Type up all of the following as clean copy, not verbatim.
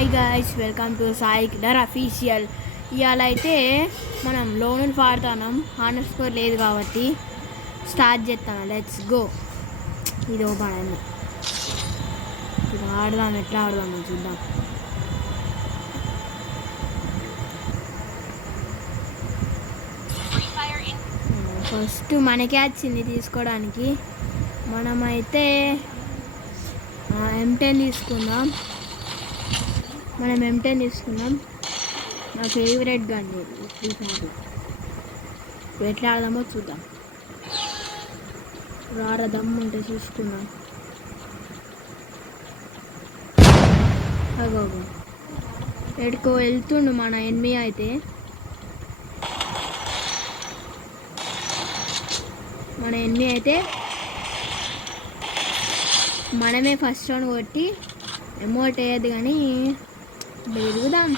Hi guys, welcome to Sai killer official. ఇవాళ అయితే మనం లోన్ పాడుతున్నాం. హానర్ స్కోర్ లేదు కాబట్టి స్టార్ట్ చేస్తాను. Let's go. ఇది ఓపెన్ ఇది ఆడదాం. ఎట్లా ఆడదాం చూద్దాం. ఫస్ట్ మనకే వచ్చింది తీసుకోవడానికి. మనమైతే M10 తీసుకుందాం. మనం M10 తీసుకుందాం. నా ఫేవరెట్ గన్ ఈసారి. ఎట్లా ఆడదామో చూద్దాం. రార దమ్ము ఉంటే చూసుకుందాం. అగో ఎడుకో వెళ్తుండు మన ఎనిమి అయితే. మనమే ఫస్ట్ రౌండ్ కొట్టి ఎమోట్ వేయద్దు కానీ తిరుగుదాం.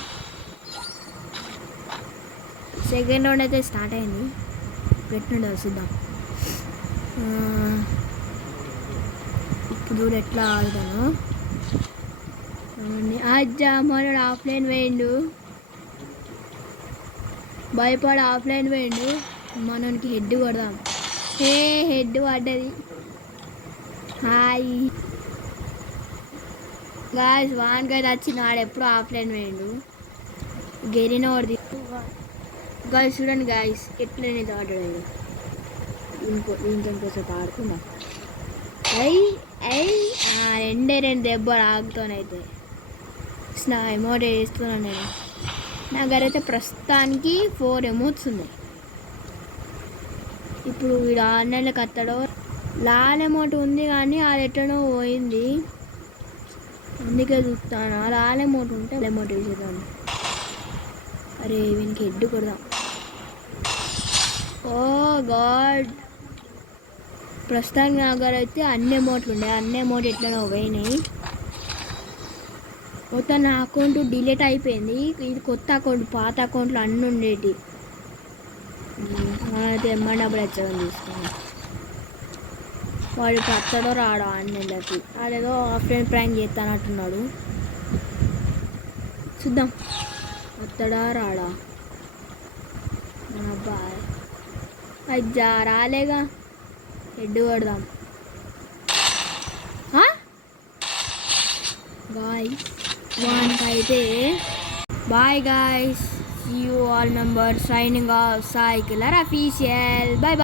సెకండ్ రౌండ్ అయితే స్టార్ట్ అయింది. పెట్టిండు చూద్దాం. ఇప్పుడు చూడు ఎట్లా ఆడతాను. అజ్జా మనోడు ఆఫ్లైన్ వేయండు. భయపడి ఆఫ్లైన్ వేయండు. మనకి హెడ్ కొడదాం. హెడ్ పడ్డది. హాయ్ గాయ్స్, వానికి అయితే వచ్చింది. ఆడు ఎప్పుడు ఆఫ్లైన్ వేయండు. గెరిన వాడు గాయ్స్ చూడండి గాయ్స్ ఎట్లనేది ఆడాడు. ఇంకొంచెంసేపు ఆడుకుందాం. రెండు దెబ్బలు ఆగుతానైతే ఎమోట్ వేస్తున్నాను నేను. నా దగ్గర అయితే ప్రస్తుతానికి 4 ఎమోట్స్ ఉన్నాయి. ఇప్పుడు వీడు 6 నెలలకు వస్తాడో. లాల్ ఎమోట్ ఉంది కానీ అది ఎట్లనో పోయింది. అందుకే చూస్తాను. లాల్ ఎమోట్ ఉంటే ఎమోట్ వేసేదాన్ని. అరే వీనికి హెడ్ కొడదాం. ఓ గాడ్, ప్రస్తుతానికి నా దగ్గర అయితే అన్ని ఎమోట్లు ఉండే. అన్ని ఎమోట్ ఎట్లనో పోయినాయి. మొత్తం నా అకౌంట్ డిలీట్ అయిపోయింది. ఇది కొత్త అకౌంట్. పాత అకౌంట్లో అన్నీ ఉండేటి. మనైతే డబ్బులు వచ్చామని తీసుకున్నాం. వాడు పత్తడో రాడో అన్నిళ్ళకి. అదేదో ఆఫ్లైన్ ప్రాంక్ చేస్తానంటున్నాడు. చూద్దాం వస్తాడా రాడా. అబ్బాయి అజ్జా రాలేగా. హెడ్ కొడదాం. గాయ్స్ వానికైతే bye guys. See you all members signing off. Sai Killer Official. Bye bye.